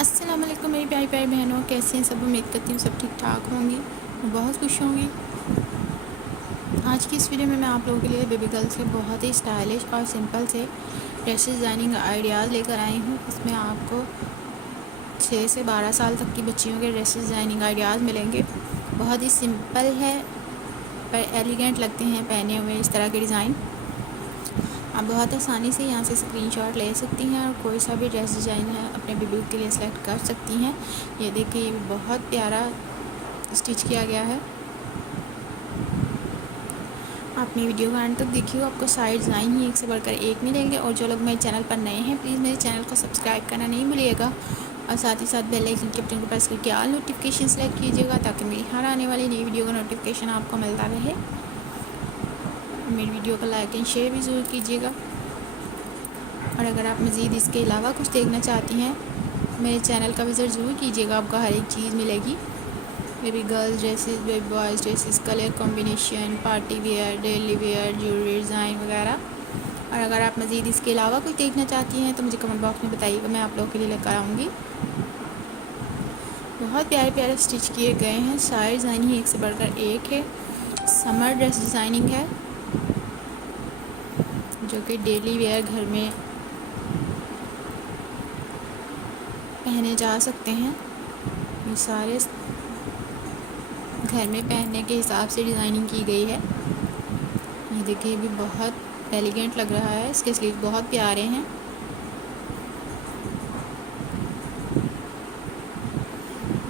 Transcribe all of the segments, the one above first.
अस्सलाम वालेकुम मेरी प्यारी प्यारी बहनों, कैसे हैं सब। उम्मीद करती हूँ सब ठीक ठाक होंगी और बहुत खुश होंगी। आज की इस वीडियो में मैं आप लोगों के लिए बेबी गर्ल्स के बहुत ही स्टाइलिश और सिंपल से ड्रेस डिज़ाइनिंग आइडियाज़ लेकर आई हूँ। इसमें आपको 6 से 12 साल तक की बच्चियों के ड्रेस डिज़ाइनिंग आइडियाज़ मिलेंगे। बहुत ही सिंपल है पर एलिगेंट लगते हैं पहने हुए इस तरह के डिज़ाइन। आप बहुत आसानी से यहाँ से स्क्रीनशॉट ले सकती हैं और कोई सा भी ड्रेस डिज़ाइन है अपने बेबी के लिए सेलेक्ट कर सकती हैं। ये देखिए, ये बहुत प्यारा स्टिच किया गया है। आपने वीडियो का एंड तक देखिए, आपको साइड डिज़ाइन ही एक से बढ़कर एक मिलेंगे। और जो लोग मेरे चैनल पर नए हैं, प्लीज़ मेरे चैनल को सब्सक्राइब करना नहीं भूलिएगा और साथ ही साथ बेल आइकन के बटन को प्रेस करके ऑल नोटिफिकेशन सेलेक्ट कीजिएगा ताकि मेरी हर आने वाली नई वीडियो का नोटिफिकेशन आपको मिलता रहे। मेरी वीडियो को लाइक एंड शेयर भी ज़रूर कीजिएगा। और अगर आप मज़ीद इसके अलावा कुछ देखना चाहती हैं, मेरे चैनल का विज़िट ज़रूर कीजिएगा। आपको हर एक चीज़ मिलेगी। Baby girls dresses, baby boys dresses, colour combination, party wear, daily wear, jewellery design वगैरह। और अगर आप मज़ीद इसके अलावा कुछ देखना चाहती हैं तो मुझे कमेंट बॉक्स में बताइएगा, मैं आप लोगों के लिए लेकर आऊँगी। बहुत प्यारे प्यारे स्टिच किए गए हैं। सारी डिज़ाइन ही एक से बढ़कर एक है। समर ड्रेस डिज़ाइनिंग है जो कि डेली वेयर घर में पहने जा सकते हैं। ये सारे घर में पहनने के हिसाब से डिज़ाइनिंग की गई है। ये देखिए, भी बहुत एलिगेंट लग रहा है। इसके स्लीव बहुत प्यारे हैं।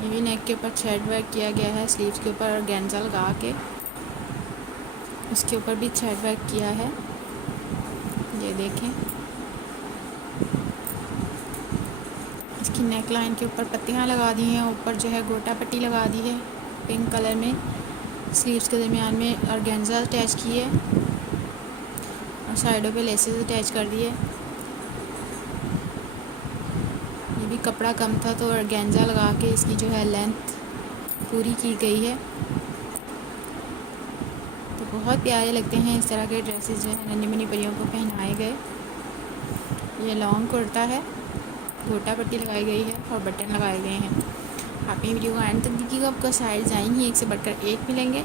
ये भी नेक के ऊपर थ्रेड वर्क किया गया है, स्लीव्स के ऊपर ऑर्गेन्जा लगा के उसके ऊपर भी थ्रेड वर्क किया है। ये देखें, इसकी नेक लाइन के ऊपर पत्तियाँ लगा दी हैं, ऊपर जो है गोटा पट्टी लगा दी है पिंक कलर में। स्लीव्स के दरमियान में ऑर्गेन्जा अटैच की है और साइडों पे लेसेस अटैच कर दिए। ये भी कपड़ा कम था तो ऑर्गेन्जा लगा के इसकी जो है लेंथ पूरी की गई है। तो बहुत प्यारे लगते हैं इस तरह के ड्रेसेस जो है नन्ही मुन्नी परियों को पहनाए गए। ये लॉन्ग कुर्ता है, गोटा पट्टी लगाई गई है और बटन लगाए गए हैं। आप ये वीडियो को एंड तक देखिएगा, आपको साइड डिज़ाइन ही एक से बढ़कर एक मिलेंगे।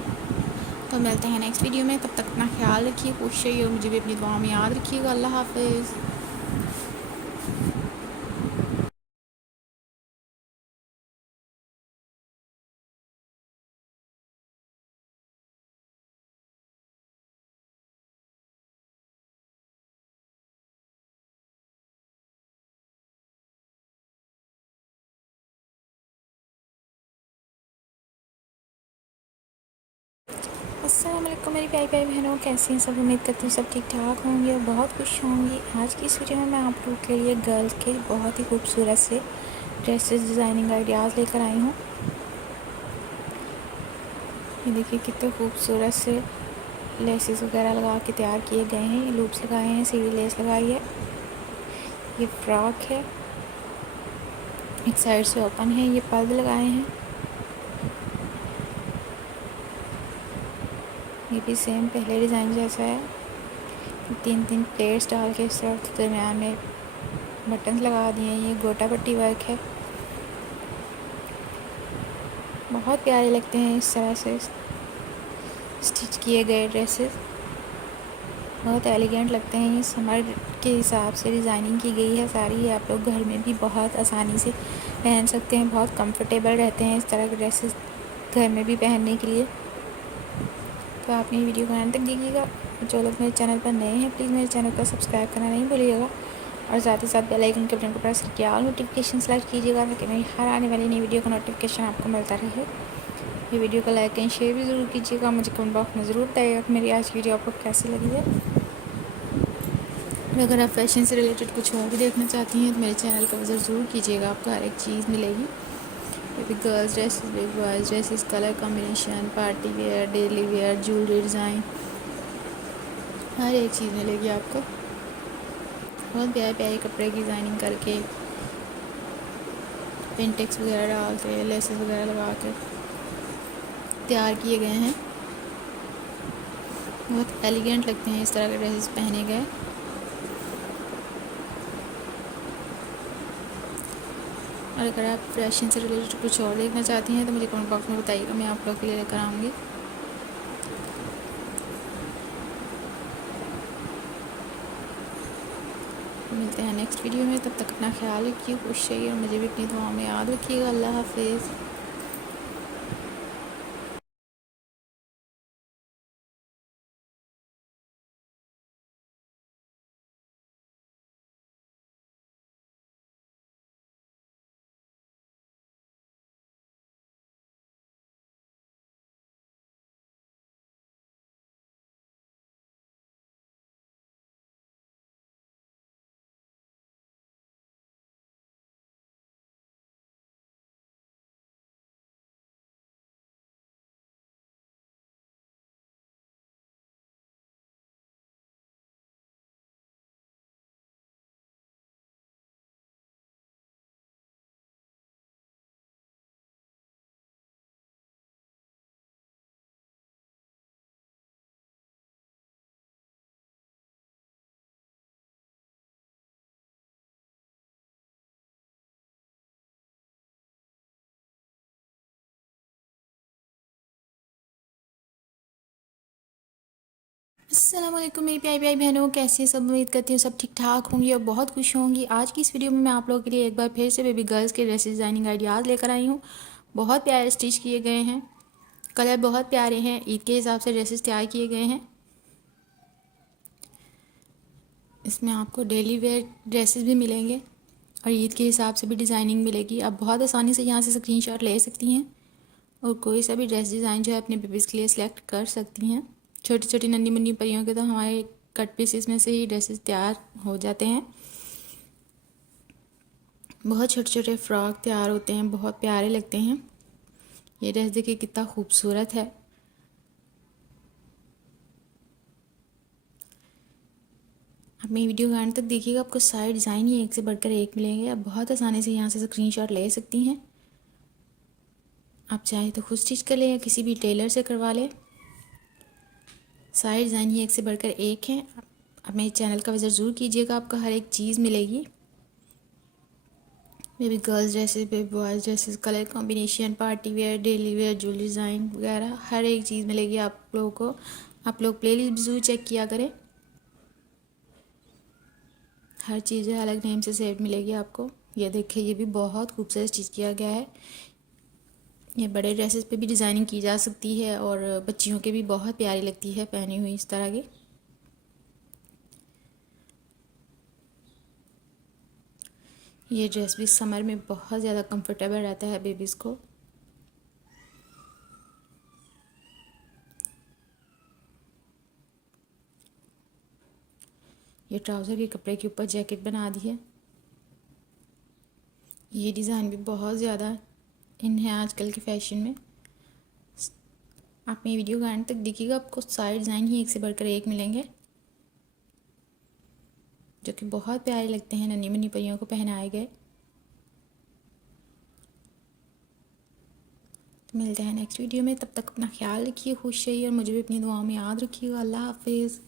तो मिलते हैं नेक्स्ट वीडियो में, तब तक अपना ख्याल रखिए, खुश रहिए और मुझे भी अपनी दुआ में याद रखिएगा। अल्लाह हाफ़िज़। अस्सलाम वालेकुम मेरी प्यारी प्यारी बहनों, कैसी हैं सब। उम्मीद करती हूँ सब ठीक ठाक होंगी और बहुत खुश होंगी। आज की इस वीडियो में मैं आप लोगों के लिए गर्ल्स के बहुत ही खूबसूरत से ड्रेसेस डिज़ाइनिंग आइडियाज़ लेकर आई हूँ। ये देखिए, कितने खूबसूरत से लेसेस वगैरह लगा के तैयार किए गए हैं। ये लूप्स लगाए हैं, सीढ़ी लेस लगाई है। ये फ्रॉक है, एक साइड से ओपन है। ये पर्दे लगाए हैं। ये भी सेम पहले डिज़ाइन जैसा है। 3 प्लेट्स डाल के इस तरफ दरमियान में बटन लगा दिए हैं। ये गोटा पट्टी वर्क है। बहुत प्यारे लगते हैं इस तरह से स्टिच किए गए ड्रेसेस, बहुत एलिगेंट लगते हैं। ये समर के हिसाब से डिज़ाइनिंग की गई है सारी। ये आप लोग घर में भी बहुत आसानी से पहन सकते हैं। बहुत कंफर्टेबल रहते हैं इस तरह के ड्रेसेस घर में भी पहनने के लिए। तो आपने ये वीडियो को अंत तक देखिएगा। जो लोग मेरे चैनल पर नए हैं, प्लीज़ मेरे चैनल को सब्सक्राइब करना नहीं भूलिएगा और साथ ही साथ बेल आइकन के बटन को प्रेस करके ऑल नोटिफिकेशन सेलेक्ट कीजिएगा ताकि मेरी हर आने वाली नई वीडियो का नोटिफिकेशन आपको मिलता रहे। ये वीडियो को लाइक एंड शेयर भी ज़रूर कीजिएगा। मुझे कमेंट बॉक्स में ज़रूर बताइएगा कि मेरी आज की वीडियो आपको कैसी लगी है। अगर आप फैशन से रिलेटेड कुछ और भी देखना चाहती हैं तो मेरे चैनल का विज़िट ज़रूर कीजिएगा, आपको हर एक चीज़ मिलेगी। Baby girls dresses, baby boys dresses, colour combination, party wear, daily wear, jewellery design, हर एक चीज़ मिलेगी आपको। बहुत प्यारे प्यारे कपड़े की डिज़ाइनिंग करके, पेंटेक्स वगैरह डाल के, लेसेस वगैरह लगा के तैयार किए गए हैं। बहुत एलिगेंट लगते हैं इस तरह के ड्रेसेस पहने गए। और अगर आप फैशन से रिलेटेड कुछ और देखना चाहती हैं तो मुझे कमेंट बॉक्स में बताइएगा, मैं आप लोग के लिए लेकर आऊँगी। मिलते हैं नेक्स्ट वीडियो में, तब तक अपना ख्याल रखिए, खुश रहिए और मुझे भी अपनी दुआओं में याद रखिएगा। अल्लाह हाफिज़। अस्सलाम वालेकुम मेरी प्यारी प्यारी बहनों, कैसे सब? उम्मीद करती हूँ सब ठीक ठाक होंगी और बहुत खुश होंगी। आज की इस वीडियो में मैं आप लोगों के लिए एक बार फिर से बेबी गर्ल्स के ड्रेस डिज़ाइनिंग आइडियाज़ लेकर आई हूँ। बहुत प्यारे स्टिच किए गए हैं, कलर बहुत प्यारे हैं, ईद के हिसाब से ड्रेसेस तैयार किए गए हैं। इसमें आपको डेली वेयर ड्रेसेस भी मिलेंगे और ईद के हिसाब से भी डिज़ाइनिंग मिलेगी। आप बहुत आसानी से यहाँ से स्क्रीनशॉट ले सकती हैं और कोई सा भी ड्रेस डिज़ाइन जो है अपने बेबीज़ के लिए सिलेक्ट कर सकती हैं। छोटी छोटी नन्ही मुन्नी परियों के तो हमारे कट पीसेस में से ही ड्रेसेस तैयार हो जाते हैं। बहुत छोटे छोटे फ्रॉक तैयार होते हैं, बहुत प्यारे लगते हैं। ये ड्रेस देखिए कितना खूबसूरत है। आप मेरी वीडियो के एंड तक देखिएगा, आपको सारे डिज़ाइन ही एक से बढ़कर एक मिलेंगे। आप बहुत आसानी से यहाँ से स्क्रीनशॉट ले सकती हैं। आप चाहे तो खुद स्टिच कर लें या किसी भी टेलर से करवा लें। सारे डिज़ाइन ही एक से बढ़कर एक हैं। आप मेरे चैनल का विज़िट ज़रूर कीजिएगा, आपको हर एक चीज़ मिलेगी। Baby girls dresses, baby boys dresses, colour combination, party wear, daily wear, jewellery design वगैरह हर एक चीज़ मिलेगी आप लोगों को। आप लोग प्लेलिस्ट ज़रूर चेक किया करें, हर चीज़ अलग नेम से सेव मिलेगी आपको। ये देखिए, ये भी बहुत खूबसूरत स्टिच किया गया है। ये बड़े ड्रेसेस पे भी डिज़ाइनिंग की जा सकती है और बच्चियों के भी बहुत प्यारी लगती है पहनी हुई इस तरह की। ये ड्रेस भी समर में बहुत ज़्यादा कंफर्टेबल रहता है बेबीज़ को। ये ट्राउज़र के कपड़े के ऊपर जैकेट बना दी है। ये डिज़ाइन भी बहुत ज़्यादा इन है आजकल के फैशन में। आप मेरी वीडियो का एंड तक देखिएगा, आपको सारे डिज़ाइन ही एक से बढ़कर एक मिलेंगे जो कि बहुत प्यारे लगते हैं, नन्ही मुन्नी परियों को पहनाए गए। तो मिलते हैं नेक्स्ट वीडियो में, तब तक अपना ख्याल रखिए, खुश रहिए और मुझे भी अपनी दुआओं में याद रखिएगा। अल्लाह हाफिज़।